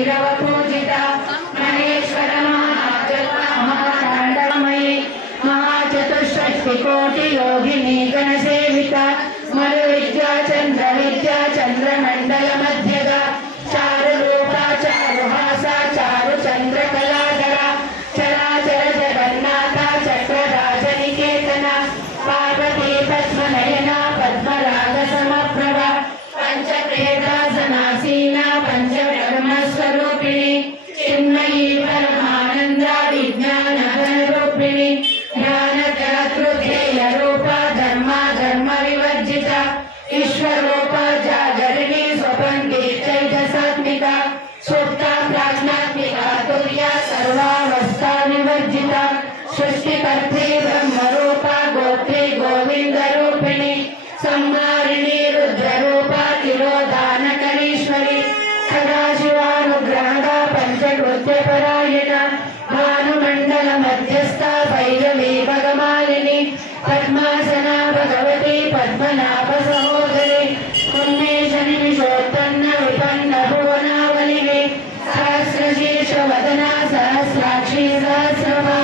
भैरव पूजिता महेश्वर महातांडवमयी महाचतुष्षष्टि कोटि योगिनी गणसेविता मरुविद्या चंद्रमंडल मध्यगा चारु रूपा चारुहासा चारु चंद्र कलाधरा चराचर जगन्नाथा चक्रराज निकेतना पार्वती पद्मनयना पद्मराग समप्रभा पंचप्रेतासनासीना पंचब्रह्म स्वरूपिणी चिन्मयी परमानंदा विज्ञान रूपिणी ध्यानतृतीय रूपा धर्म विवर्जिता विश्वरूपा जागरिणी स्वपंडी चैतसात्मिका सुप्ता प्राज्ञात्मिका तुर्या सर्वावस्था विवर्जिता सृष्टिकर्त्री ब्रह्मरूपा गोत्री गोविंद रूपिणी संहारिणी रुद्ररूपा तिरोधानकरीश्वरी सदाशिवानुग्रहदा पंचकृत्यपरायणा भानुमंडल मध्यस्था भैरवी भगमालिनी पद्मासना भगवती पद्मनाभ सहोदरी उन्मेष निमिषोत्पन्न विपन्न भुवनावलिनी सहस्रशीर्ष वदना सहस्राक्षी सहस्रमा